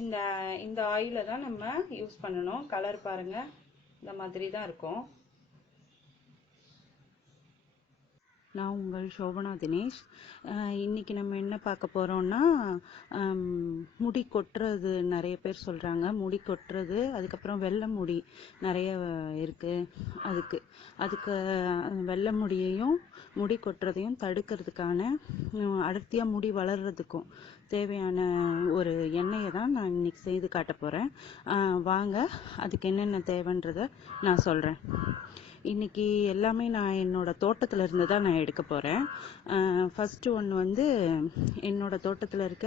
இந்த இந்த ஆயிலை தான் நம்ம யூஸ் பண்ணணும். கலர் பாருங்க, இந்த மாதிரி தான் இருக்கும். நான் உங்கள் சோபனா தினேஷ். இன்னைக்கு நம்ம என்ன பார்க்க போறோம்னா, முடி கொட்டுறது நிறைய பேர் சொல்றாங்க. முடி கொட்டுறது, அதுக்கப்புறம் வெள்ளை முடி நிறைய இருக்கு. அதுக்கு வெள்ளை முடியையும் முடி கொட்டுறதையும் தடுக்கிறதுக்கான, அடர்த்தியா முடி வளர்றதுக்கும் தேவையான ஒரு எண்ணெயை தான் நான் இன்னைக்கு செய்து காட்ட போறேன். வாங்க, அதுக்கு என்னென்ன தேவைன்றத நான் சொல்றேன். இன்னைக்கு எல்லாமே நான் என்னோட தோட்டத்துல இருந்து தான் நான் எடுக்க போறேன். ஃபர்ஸ்ட் ஒன்று வந்து என்னோட தோட்டத்துல இருக்க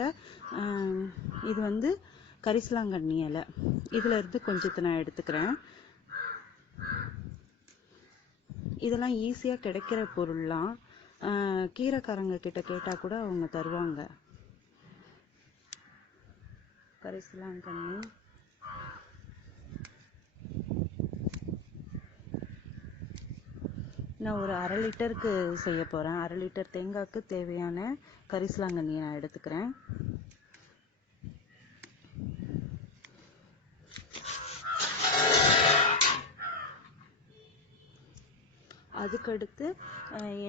இது வந்து கரிசலாங்கண்ணி இலை. இதுல இருந்து கொஞ்சத்தை நான் எடுத்துக்கிறேன். இதெல்லாம் ஈஸியா கிடைக்கிற பொருள்லாம். கீரைக்காரங்க கிட்ட கேட்டா கூட அவங்க தருவாங்க. கரிசலாங்கண்ணி, நான் ஒரு 1/2 லிட்டருக்கு செய்ய போறேன். 1/2 லிட்டர் தேங்காய்க்கு தேவையான கரிசலாங்கண்ணியை நான் எடுத்துக்கிறேன். அதுக்கடுத்து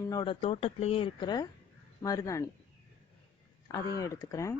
என்னோட தோட்டத்திலேயே இருக்கிற மருதாணி, அதையும் எடுத்துக்கிறேன்.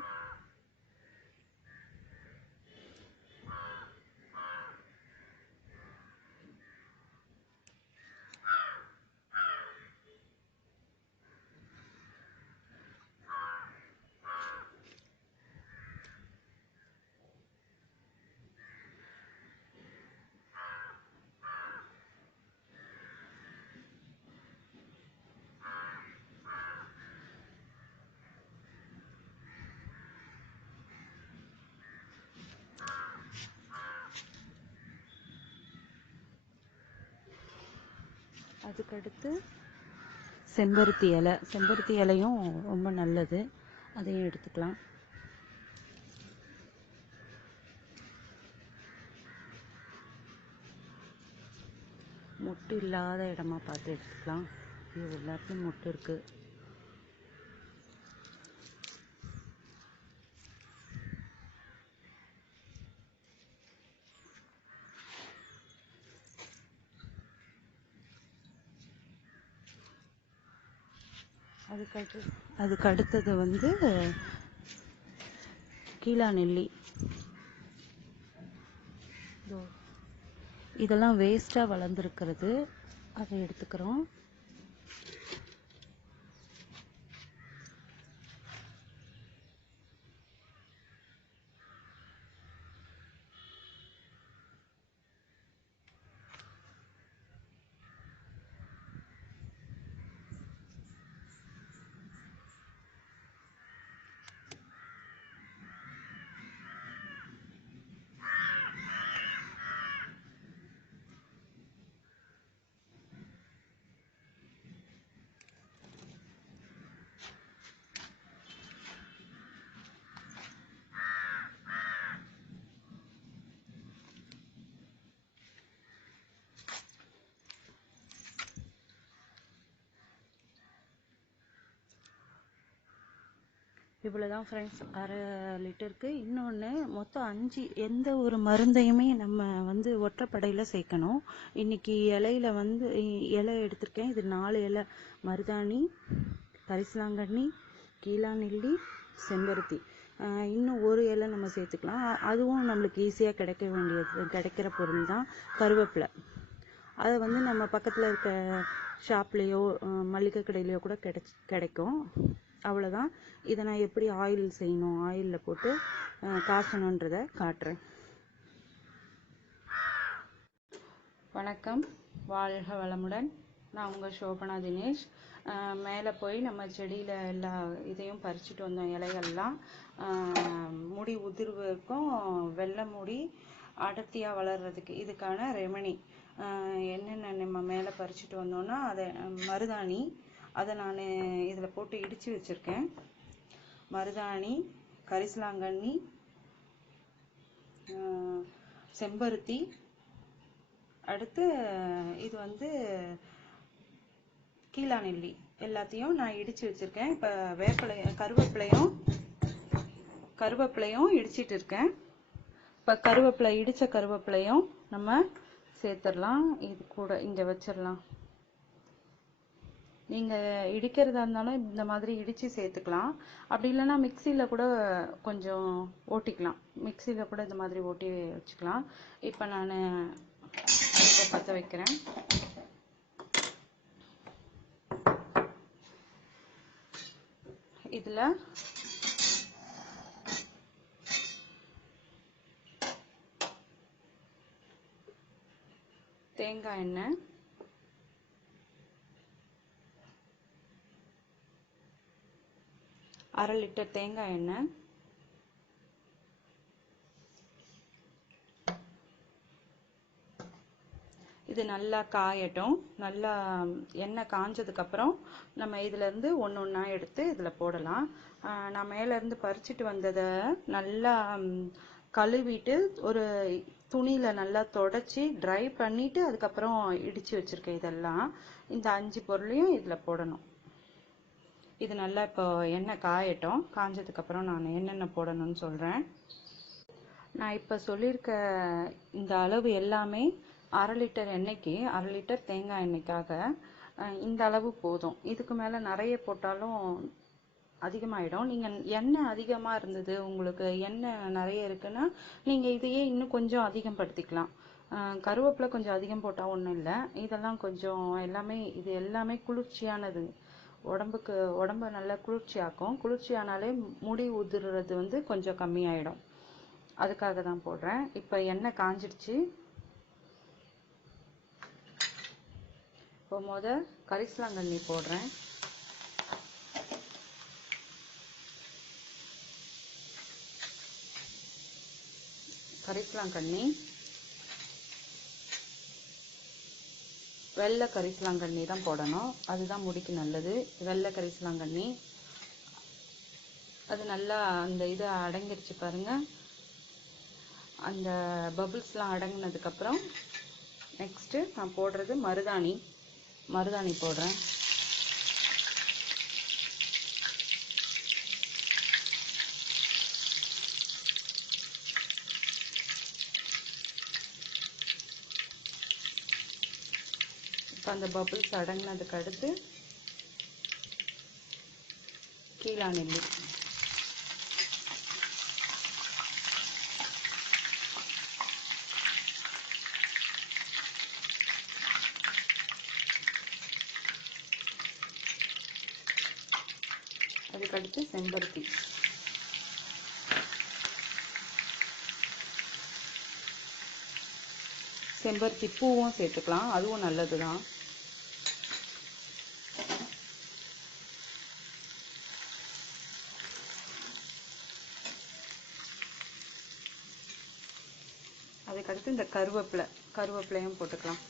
அதுக்கடுத்து செம்பருத்தி இலை. செம்பருத்தி இலையும் ரொம்ப நல்லது, அதையும் எடுத்துக்கலாம். மொட்டு இல்லாத இடமா பார்த்து எடுத்துக்கலாம். இது எல்லாத்துலயும் மொட்டு இருக்கு. அதுக்கு அடுத்தது வந்து கீழா நெல்லி. இதெல்லாம் வேஸ்டா வளர்ந்துருக்கிறது, அதை எடுத்துக்கிறோம். இவ்வளவுதான் ஃப்ரெண்ட்ஸ், 1/2 லிட்டருக்கு. இன்னொன்று, மொத்தம் 5 எந்த ஒரு மருந்தையுமே நம்ம வந்து ஒற்றைப்படையில் சேர்க்கணும். இன்னைக்கு இலையில வந்து இலை எடுத்திருக்கேன். இது 4 இலை: மருதாணி, கரிசலாங்கண்ணி, கீழா நெல்லி, செம்பருத்தி. இன்னும் ஒரு இலை நம்ம சேர்த்துக்கலாம். அதுவும் நம்மளுக்கு ஈஸியாக கிடைக்கிற பொருள் தான். கருவேப்பிலை, அதை வந்து நம்ம பக்கத்தில் இருக்க ஷாப்லேயோ மளிகை கடையிலையோ கூட கிடைக்கும். அவ்வளோதான். இதை நான் எப்படி ஆயில் செய்யணும், ஆயிலில் போட்டு காசணுன்றதை காட்டுறேன். வணக்கம், வாழ்க வளமுடன். நான் உங்கள் சோபனா தினேஷ். மேலே போய் நம்ம செடியில் எல்லா இதையும் பறிச்சுட்டு வந்தோம். இலைகள்லாம் முடி உதிர்வுக்கும் வெள்ளை முடி அடர்த்தியாக வளர்றதுக்கு இதுக்கான ரெமனி என்னென்ன நம்ம மேலே பறிச்சுட்டு வந்தோம்னா, அதை மருதாணி, அதை நான் இதில் போட்டு இடித்து வச்சுருக்கேன். மருதாணி, கரிசலாங்கண்ணி, செம்பருத்தி, அடுத்து இது வந்து கீழா நெல்லி, எல்லாத்தையும் நான் இடித்து வச்சுருக்கேன். இப்போ கருவேப்பிலையும் இடிச்சிட்டு இருக்கேன். இப்போ கருவேப்பிலை, இடித்த கருவேப்பிலையும் நம்ம சேர்த்துடலாம். இது கூட இங்கே வச்சிடலாம். நீங்கள் இடிக்கிறதா இருந்தாலும் இந்த மாதிரி இடித்து சேர்த்துக்கலாம். அப்படி இல்லைன்னா மிக்சியில் கூட கொஞ்சம் ஓட்டிக்கலாம். மிக்சியில் கூட இந்த மாதிரி ஓட்டி வச்சுக்கலாம். இப்போ நான் அடுப்பை பற்ற வைக்கிறேன். இதில் தேங்காய் எண்ணெய், அரை லிட்டர் தேங்காய் எண்ணெய், இது நல்லா காயட்டும். நல்லா எண்ணெய் காஞ்சதுக்கப்புறம் நம்ம இதிலேருந்து ஒன்று ஒன்றா எடுத்து இதில் போடலாம். நான் மேலேருந்து பறிச்சுட்டு வந்ததை நல்லா கழுவிட்டு ஒரு துணியில் நல்லா தொடச்சி ட்ரை பண்ணிவிட்டு அதுக்கப்புறம் இடித்து வச்சுருக்கேன். இதெல்லாம் இந்த 5 பொருளையும் இதில் போடணும். இது நல்லா இப்போ எண்ணெய் காயட்டும். காஞ்சதுக்கப்புறம் நான் என்னென்ன போடணும்னு சொல்கிறேன். நான் இப்போ சொல்லியிருக்க இந்த அளவு எல்லாமே அரை லிட்டர் எண்ணெய்க்கு, அரை லிட்டர் தேங்காய் எண்ணெய்க்காக இந்த அளவு போதும். இதுக்கு மேலே நிறைய போட்டாலும் அதிகமாகிடும். நீங்கள் எண்ணெய் அதிகமாக இருந்தது, உங்களுக்கு எண்ணெய் நிறைய இருக்குன்னா நீங்கள் இதையே இன்னும் கொஞ்சம் அதிகப்படுத்திக்கலாம். கருவேப்பிலை கொஞ்சம் அதிகம் போட்டால் ஒன்றும் இல்லை. இதெல்லாம் கொஞ்சம் இது எல்லாமே குளிர்ச்சியானது. உடம்பு நல்லா குளிர்ச்சியாக்கும். குளிர்ச்சியானாலே முடி உதிர்றது கொஞ்சம் கம்மியாயிடும். அதுக்காக தான் போடுறேன். இப்போ எண்ணெய் காஞ்சிடுச்சு. இப்போ கரிசலாங்கண்ணி போடுறேன். கரிசலாங்கண்ணி, வெள்ளை கரிசலாங்கண்ணி தான் போடணும். அதுதான் முடிக்கு நல்லது. வெள்ளை கரிசலாங்கண்ணி அது நல்லா அந்த இது அடங்கிருச்சு பாருங்க. அந்த பபிள்ஸ்லாம் அடங்கினதுக்கப்புறம் நெக்ஸ்ட்டு நான் போடுறது மருதாணி போடுறேன். இப்போ அந்த பபிள்ஸ் அடங்கினதுக்கு அடுத்து கீழாநெல்லி, அதுக்கடுத்து செம்பருத்தி பூவும் சேர்த்துக்கலாம். அதுவும் நல்லது தான். அதுக்கடுத்து இந்த கருவேப்பிலையும் போட்டுக்கலாம்.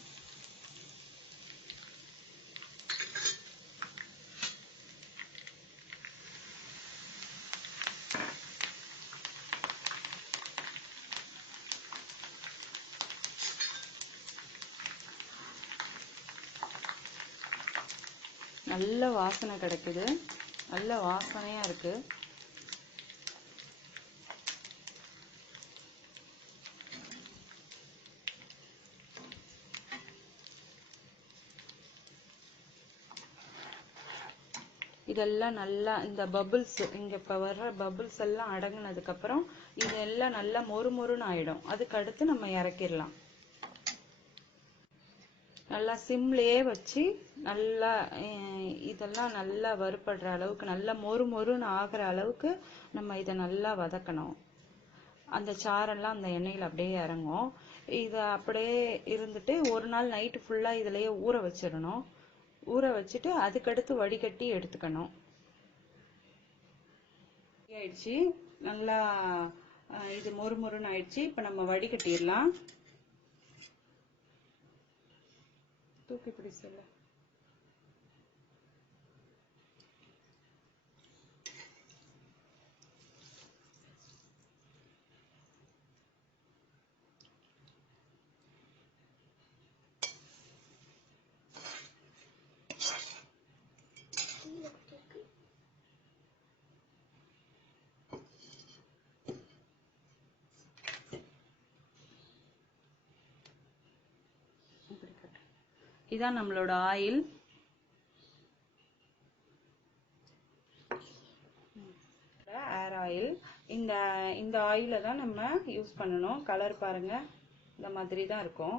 நல்ல வாசனை கிடைக்குது. நல்ல வாசனையா இருக்கு. இதெல்லாம் நல்லா இந்த பபிள்ஸ், இங்க இப்ப வர்ற பபிள்ஸ் எல்லாம் அடங்கினதுக்கு அப்புறம் இதெல்லாம் நல்லா மொறுமொறுன்னு ஆயிடும். அதுக்கு அடுத்து நம்ம இறக்கிடலாம். நல்லா சிம்லயே வச்சு நல்லா இதெல்லாம் நல்லா வறுபடுற அளவுக்கு, நல்லா மொறுமொறுன்னு ஆகிற அளவுக்கு நம்ம இதை நல்லா வதக்கணும். அந்த சாரெல்லாம் அந்த எண்ணெயில் அப்படியே இறங்கும். இதை அப்படியே இருந்துட்டு ஒரு நாள் நைட்டு ஃபுல்லாக இதுலயே ஊற வச்சிடணும். ஊற வச்சுட்டு அதுக்கடுத்து வடிகட்டி எடுத்துக்கணும். ஆயிடுச்சு, நல்லா இது மொறுமொறுன்னு ஆயிடுச்சு. இப்போ நம்ம வடிகட்டிடலாம். தூக்கி பிடி சொல்ல. இதான் நம்மளோட ஆயில். ஏர் ஆயில். இந்த ஆயிலை தான் நம்ம யூஸ் பண்ணணும். கலர் பாருங்க, இந்த மாதிரி தான் இருக்கும்.